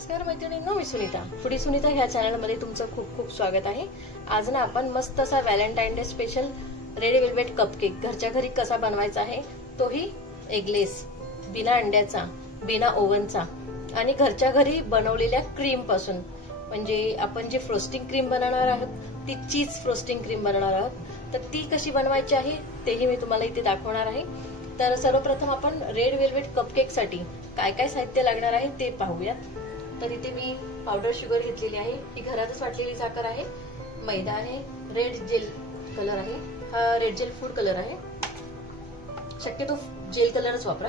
नमस्कार मैत्रिणींनो, मी सुनीता. फूडी सुनीता ह्या चॅनलमध्ये तुमचं खूप खूप स्वागत आहे. आज ना आपण मस्त असा Valentine day special red velvet cupcake घरच्या घरी कसा बनवायचा आहे, तोही एगलेस, बिना अंड्याचा, बिना ओव्हनचा आणि घरच्या घरी बनवलेल्या क्रीम पासून. म्हणजे आपण जे फ्रोस्टिंग क्रीम बनवणार आहोत ती चीज फ्रोस्टिंग क्रीम बनवणार आहोत, तर ती कशी बनवायची आहे तेही मी तुम्हाला इथे दाखवणार आहे. तर सर्वप्रथम आपण रेड वेल्वेट कपकेक साठी काय काय साहित्य लागणार आहे ते पाहूया. तर इथे मी पावडर शुगर घेतलेली आहे, ही घरातच वाटलेली साखर आहे, मैदा आहे, रेड जेल कलर आहे, हा रेड जेल फूड कलर आहे, शक्यतो जेल कलरच वापरा.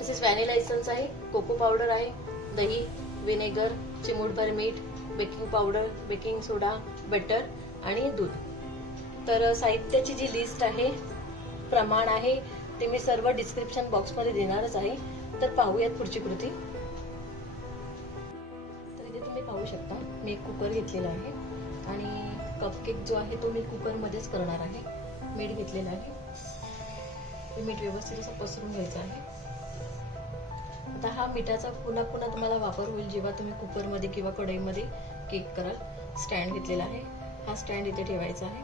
तसेच व्हॅनिला एसेन्स आहे, कोको पावडर आहे, दही, विनेगर, चिमूटभर मीठ, बेकिंग पावडर, बेकिंग सोडा, बटर आणि दूध. तर साहित्याची जी लिस्ट आहे, प्रमाण आहे, ते मी सर्व डिस्क्रिप्शन बॉक्स मध्ये देणारच आहे. तर पाहूयात पुढची कृती. तर इथे तुम्ही पाहू शकता मी एक कुकर घेतलेला आहे आणि कपकेक जो आहे तो मी कुकर मध्येच करणार आहे. मीठ घेतलेलं आहे, मीठ व्यवस्थित असं पसरून घ्यायचं आहे. आता हा मिठाचा पुन्हा पुन्हा तुम्हाला वापर होईल जेव्हा तुम्ही कुकर मध्ये किंवा कढईमध्ये केक कराल. स्टँड घेतलेला आहे, हा स्टँड इथे ठेवायचा आहे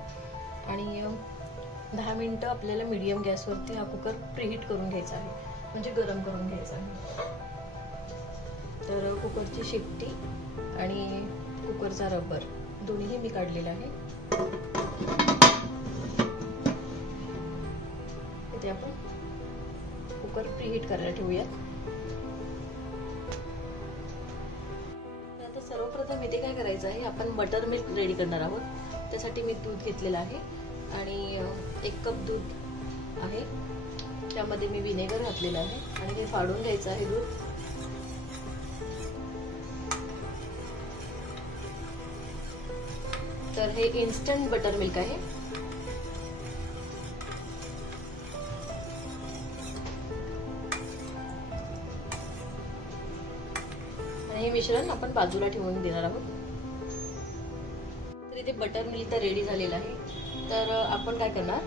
आणि 10 मिनिटं आपल्याला मीडियम गॅसवरती हा कुकर प्रीहीट करून घ्यायचा आहे, म्हणजे गरम करून घ्यायचा आहे. तर कुकरची शेपटी आणि कुकरचा रबर दोन्ही मी काढलेला आहे. इथे आपण कुकर प्रीहीट करायला ठेवूयात. आता सर्वप्रथम इथे काय करायचं आहे, आपण बटर मिल्क रेडी करणार आहोत. त्यासाठी मी दूध घेतलेलं आहे आणि 1 कप दूध आहे, त्यामध्ये मी विनेगर घातलेलं आहे आणि हे फाडून घ्यायचं आहे दूध. तर हे इन्स्टंट बटर मिल्क आहे. आणि हे मिश्रण आपण बाजूला ठेवून देणार आहोत. तर इथे बटर मिल्क तर रेडी झालेलं आहे. तर आपण काय करणार,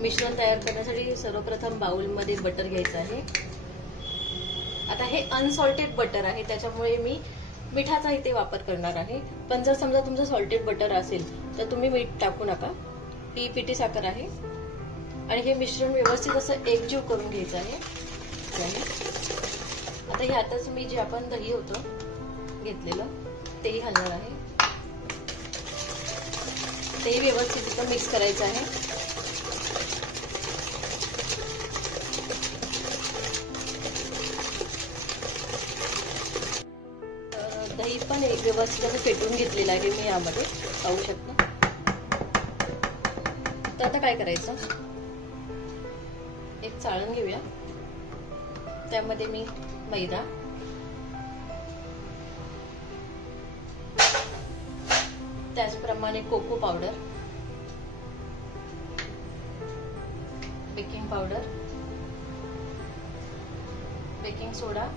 मिश्रण तयार करण्यासाठी सर्वप्रथम बाउल मध्ये बटर घ्यायचं आहे. आता हे अनसॉल्टेड बटर आहे, त्याच्यामुळे मी मिठाचा इथे वापर करणार आहे. पण जर समजा तुमचं सॉल्टेड बटर असेल तर तुम्ही मीठ टाकू नका. ही पिठी साखर आहे आणि हे मिश्रण व्यवस्थित असं एकजीव करून घ्यायचं आहे. आता ह्यातच मी जे आपण दही होतं घेतलेलं तेही घालणार आहे. तेही व्यवस्थित इथं मिक्स करायचं आहे. दही पण एक व्यवस्थित असं फेटून घेतलेलं आहे मी यामध्ये, पाहू शकता. तर आता काय करायचं, एक चाळण घेऊया, त्यामध्ये मी मैदा, त्याचप्रमाणे cocoa powder, baking powder, baking soda,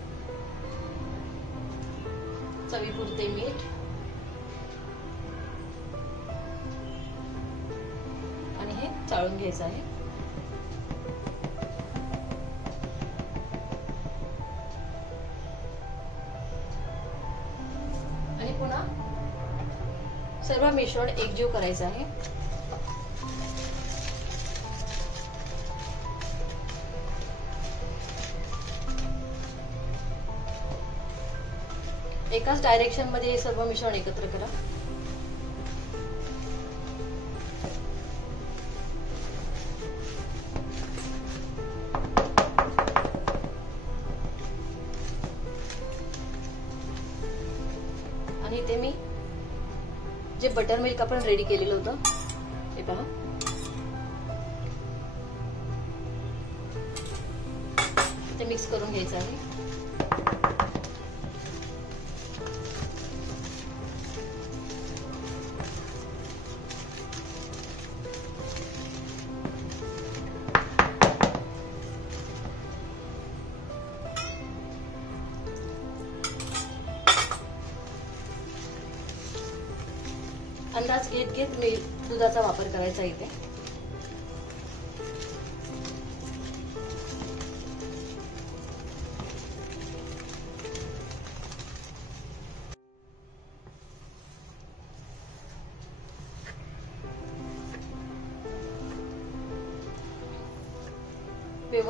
चवीपुरते मीठ आणि हे चाळून घ्यायचं आहे. आणि पुन्हा सर्व मिश्रण एकजीव करायचं आहे. एकाच डायरेक्शन मध्ये सर्व मिश्रण एकत्र करा. आणि ते मी जे बटर मिल्क आपण रेडी केलेलं होतं हे पहा, ते मिक्स करून घ्यायचं आहे. अंदाज घेत घेत मी दुधाचा वापर करायचा इथे.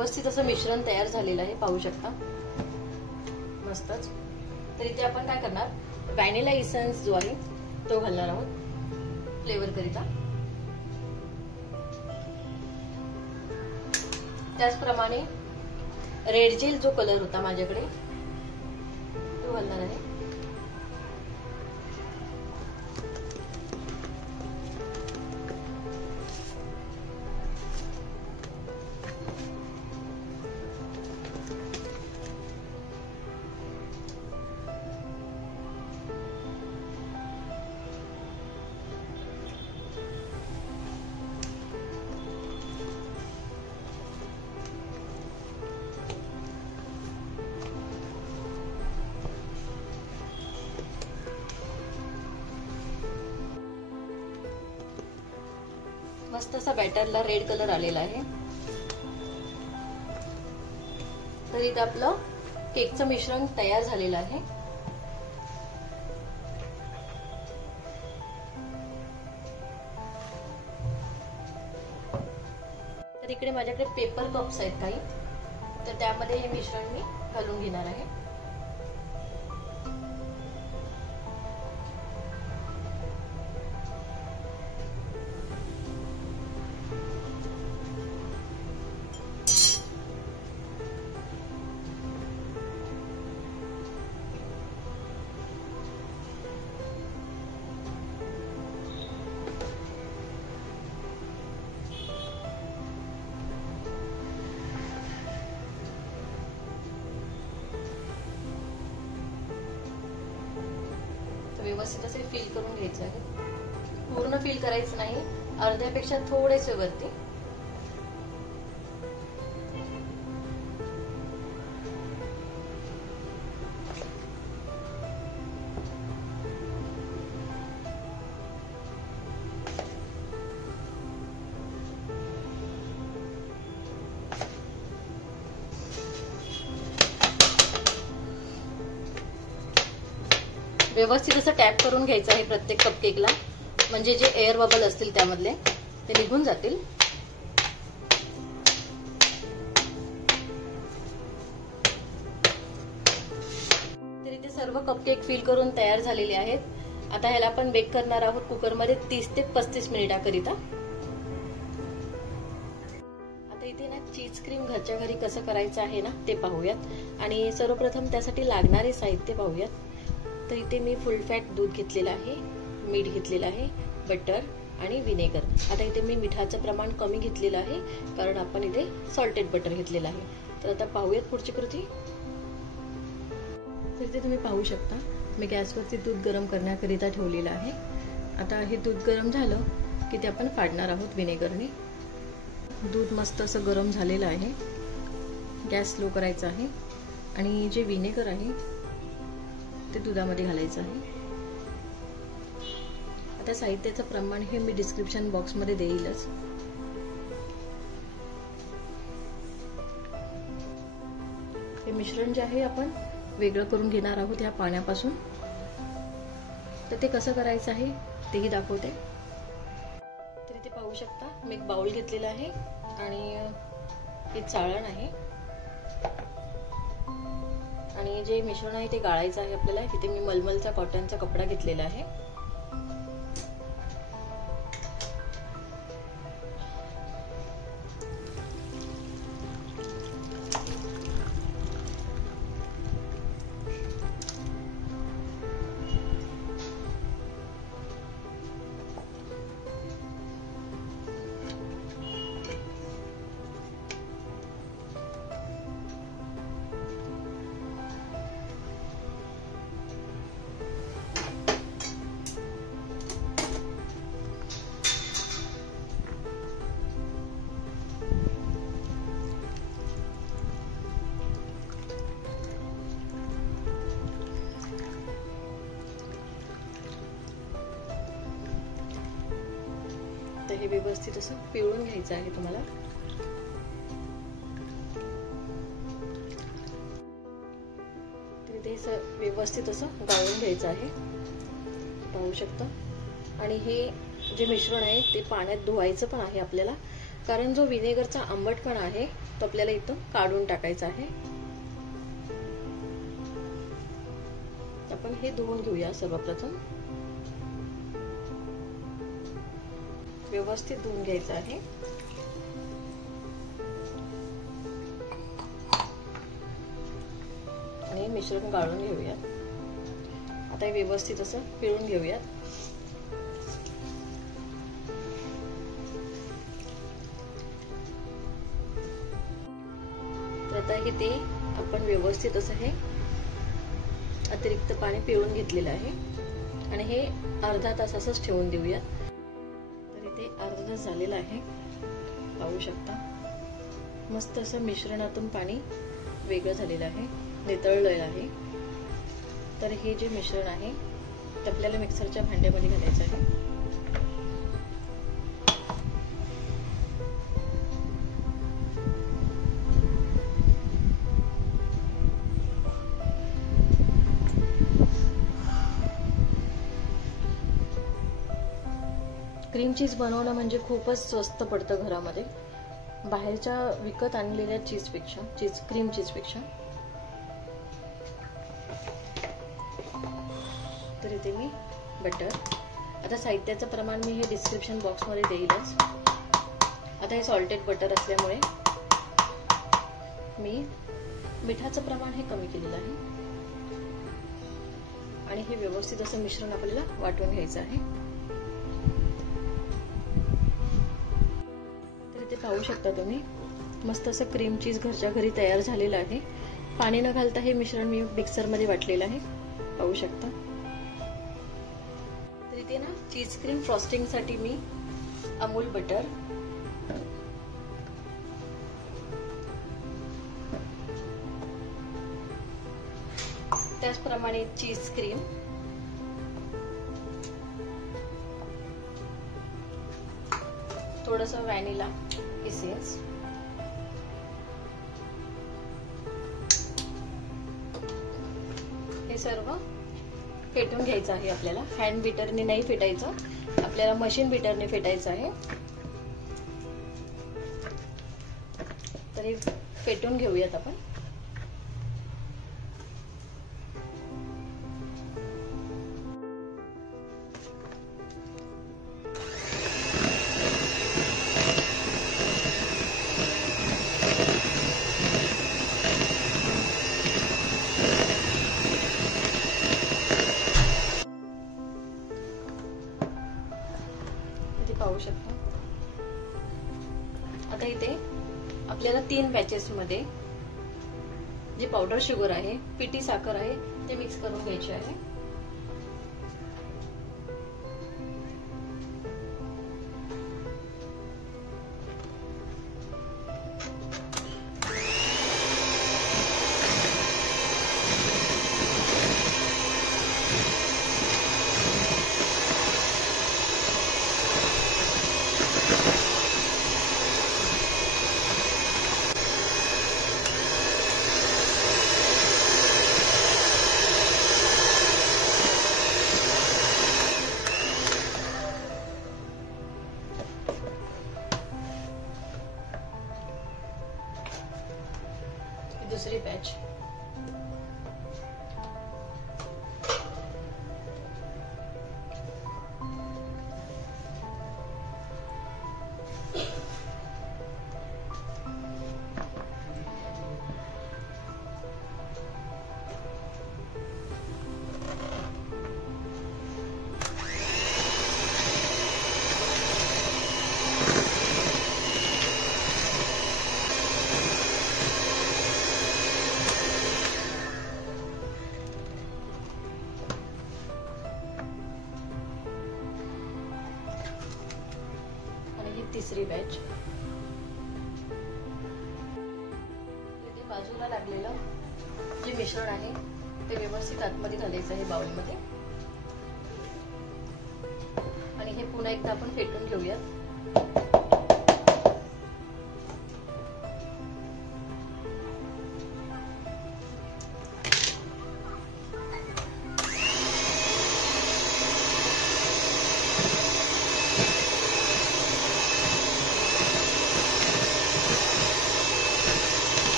व्यवस्थित असं मिश्रण तयार झालेलं आहे, पाहू शकता मस्तच. तर इथे आपण काय करणार, व्हॅनिला इसेन्स जो आहे तो घालणार आहोत फ्लेवर करिता. त्याचप्रमाणे रेड जेल जो कलर होता माझ्याकडे तो घालणार आहे. मस्त असा बॅटरला रेड कलर आलेला आहे. तर इथे आपलं केकचं मिश्रण तयार झालेलं आहे. तर इकडे माझ्याकडे पेपर कप्स आहेत काही, तर त्यामध्ये हे मिश्रण मी घालून घेणार आहे. व्यवस्थित असे फिल करून घ्यायचं आहे. पूर्ण फिल करायचं नाही, अर्ध्यापेक्षा थोडेसे वरती. व्यवस्थित असं टॅप करून घ्यायचं आहे प्रत्येक कपकेकला, म्हणजे जे एअर बबल असतील त्यामधले ते निघून जातील. तर इथे सर्व कपकेक फिल करून तयार झालेले आहेत. आता ह्याला आपण बेक करणार आहोत कुकरमध्ये 30 ते 35 मिनिटाकरिता. आता इथे ना चीज क्रीम घरच्या घरी कसं करायचं आहे ना ते पाहूयात. आणि सर्वप्रथम त्यासाठी लागणारे साहित्य पाहूयात. तर इथे मी फुल फॅट दूध घेतलेलं आहे, मीठ घेतलेलं आहे, बटर आणि विनेगर. आता इथे मी मिठाचं प्रमाण कमी घेतलेलं आहे कारण आपण इथे सॉल्टेड बटर घेतलेलं आहे. तर आता पाहूयात पुढची कृती. तर इथे तुम्ही पाहू शकता मी गॅसवरती दूध गरम करण्याकरिता ठेवलेलं आहे. आता हे दूध गरम झालं की ते आपण फाडणार आहोत विनेगरने. दूध मस्त असं गरम झालेलं आहे. गॅस स्लो करायचा आहे आणि जे विनेगर आहे ते दुधामध्ये घालायचं आहे. आता साहित्याचं प्रमाण हे मी डिस्क्रिप्शन बॉक्समध्ये देईलच. हे मिश्रण जे आहे आपण वेगळं करून घेणार आहोत या पाण्यापासून. तर ते कसं करायचं आहे तेही दाखवते. तर इथे पाहू शकता मी एक बाउल घेतलेला आहे आणि हे चाळण आहे आणि जे मिश्रण आहे ते गाळायचं आहे आपल्याला. तिथे मी मलमलचा कॉटनचा कपडा घेतलेला आहे. तर हे व्यवस्थित असं पिळून घ्यायचं आहे तुम्हाला. तर ते व्यवस्थित असं गाळून घ्यायचं आहे, पाहू शकता. आणि हे जे मिश्रण आहे ते पाण्यात धुवायचं पण आहे आपल्याला, कारण जो विनेगरचा आंबटपणा आहे तो आपल्याला इथं काढून टाकायचा आहे. आपण हे धुवून घेऊया. सर्वप्रथम व्यवस्थित धुवून घ्यायचं आहे. आणि मिश्रण गाळून घेऊयात. आता हे व्यवस्थित असं पिळून घेऊयात. तर आता हे ते आपण व्यवस्थित असं हे अतिरिक्त पाणी पिळून घेतलेलं आहे आणि हे अर्धा तास असंच ठेवून देऊयात. तर इथे अर्धा तास झालेला आहे. पाहू शकता मस्त असं मिश्रणातून पाणी वेगळं झालेलं आहे, नितळलेलं आहे. तर हे जे मिश्रण आहे ते आपल्याला मिक्सरच्या भांड्यामध्ये घालायचं आहे. क्रीम चीज बनवणं म्हणजे खूपच स्वस्त पडतं घरामध्ये, बाहेरच्या विकत आणलेल्या क्रीम चीजपेक्षा. तर इथे मी बटर, आता साहित्याचं प्रमाण मी हे डिस्क्रिप्शन बॉक्समध्ये देईलच. आता हे सॉल्टेड बटर असल्यामुळे मी मिठाचं प्रमाण हे कमी केलेलं आहे. आणि हे व्यवस्थित असं मिश्रण आपल्याला वाटून घ्यायचं आहे. पाहू शकता तुम्ही मस्त असं क्रीम चीज घरच्या घरी तयार झालेलं आहे. पाणी न घालता हे मिश्रण मी मिक्सर मध्ये वाटलेलं आहे. पाहू शकता. तर इथे ना चीज क्रीम फ्रॉस्टिंग साठी मी अमूल बटर, त्याचप्रमाणे चीज क्रीम, थोडंसं व्हॅनिला इसेन्स, हे सर्व फेटून घ्यायचं आहे आपल्याला. हँड बीटरने नाही फेटायचं, आपल्याला मशीन बीटरने फेटायचं आहे. तर हे फेटून घेऊयात आपण. पाहू शकता. आता इथे आपल्याला 3 बॅचेस मध्ये जे पावडर शुगर आहे, पिठी साखर आहे, ते मिक्स करून घ्यायचे आहे. दुसरी बॅच. तिसरी बॅच. इथे बाजूला लागलेलं जे मिश्रण आहे ते व्यवस्थित आतमध्ये घालायचं आहे बाउलमध्ये. आणि हे पुन्हा एकदा आपण फेटून घेऊयात.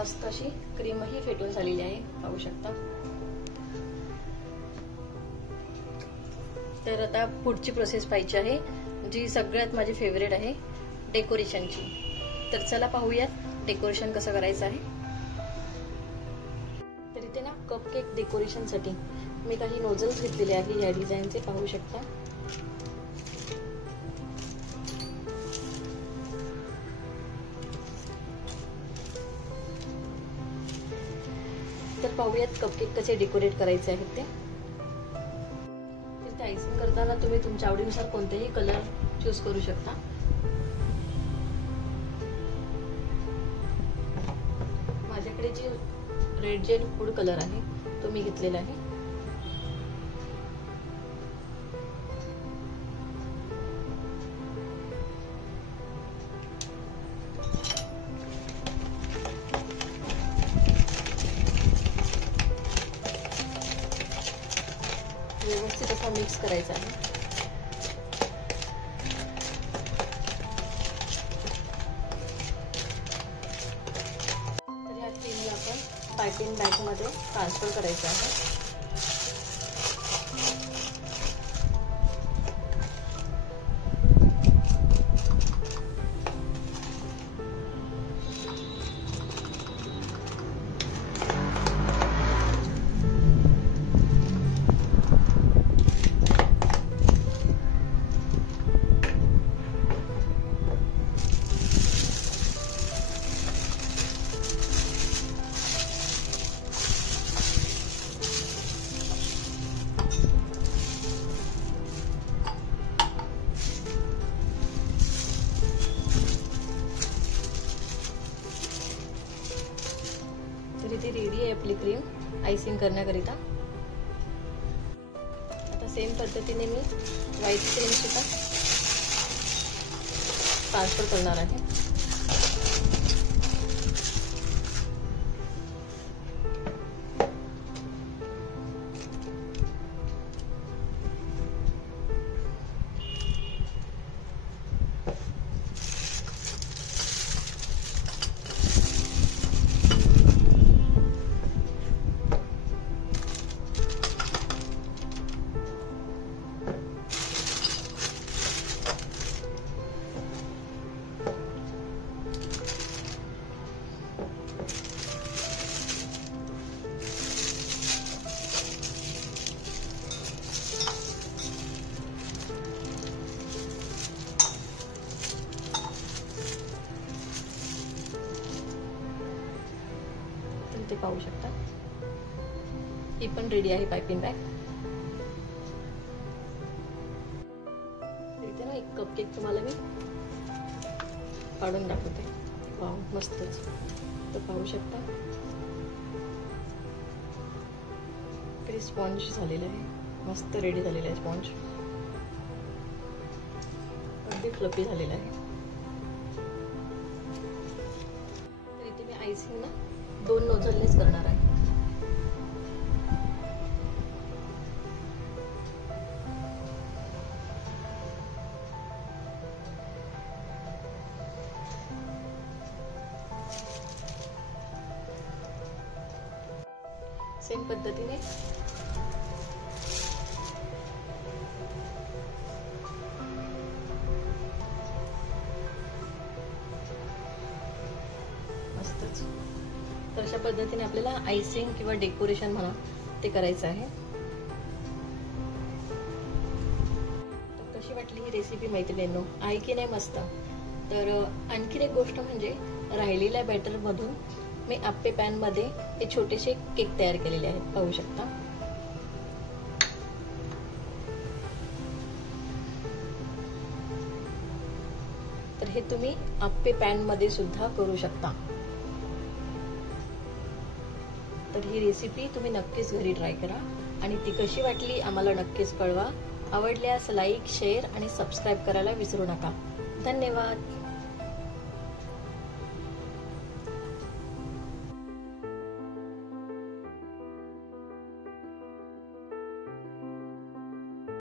मस्त अशी क्रीमही फेटून झालेली आहे, पाहू शकता. तर आता पुढची प्रोसेस पाहिजे आहे, जी सगळ्यात माझी फेवरेट आहे, डेकोरेशनची. तर चला पाहूयात डेकोरेशन कसं करायचं आहे. तर इथे ना कपकेक डेकोरेशनसाठी मी काही नोझल्स घेतलेले आहे या डिझाईनचे, पाहू शकता. तर पाहूयात कपकेक कसे डेकोरेट करायचे आहेत ते. आयसिंग करताना तुम्ही तुमच्या आवडीनुसार कोणतेही कलर चूज करू शकता. माझ्याकडे जी रेड जेल फूड कलर आहे तो मी घेतलेला आहे. व्यवस्थित असा मिक्स करायचा आहे. तर या क्रीमला आपण पायपिंग बॅग मध्ये ट्रान्सफर करायचं आहे. तर इथे रेडी आहे आपली क्रीम आयसिंग करण्याकरिता. आता सेम पद्धतीने मी व्हाईट क्रीम सुद्धा ट्रान्सफर करणार आहे. ते पाहू शकता. ही पण रेडी आहे पायपिंग बॅग. इथे ना एक कपकेक तुम्हाला मी काढून दाखवते. वाव, मस्तच. तर पाहू शकता किती स्पॉन्ज झालेलं आहे, मस्त रेडी झालेलं आहे. स्पॉन्ज अगदी फ्लफी झालेला आहे. तर इथे मी आयसिंग ना 2 नोझलनेच करणार आहे. सेम पद्धतीने मस्तच. तर अशा पद्धतीने आपल्याला आयसिंग किंवा डेकोरेशन म्हणा ते करायचं आहे. तर कशी वाटली ही रेसिपी मैत्रिणींनो, आहे की नाही मस्त. तर आणखीन एक गोष्ट म्हणजे राहिलेल्या बॅटर मधून मी आप्पे पॅन मध्ये हे छोटेसे केक तयार केलेले आहेत, पाहू शकता. तर हे तुम्ही आप्पे पॅन मध्ये सुद्धा करू शकता. तर ही रेसिपी तुम्ही नक्कीच घरी ट्राय करा आणि ती कशी वाटली आम्हाला नक्कीच कळवा. आवडल्यास लाईक, शेअर आणि सबस्क्राईब करायला विसरू नका. धन्यवाद.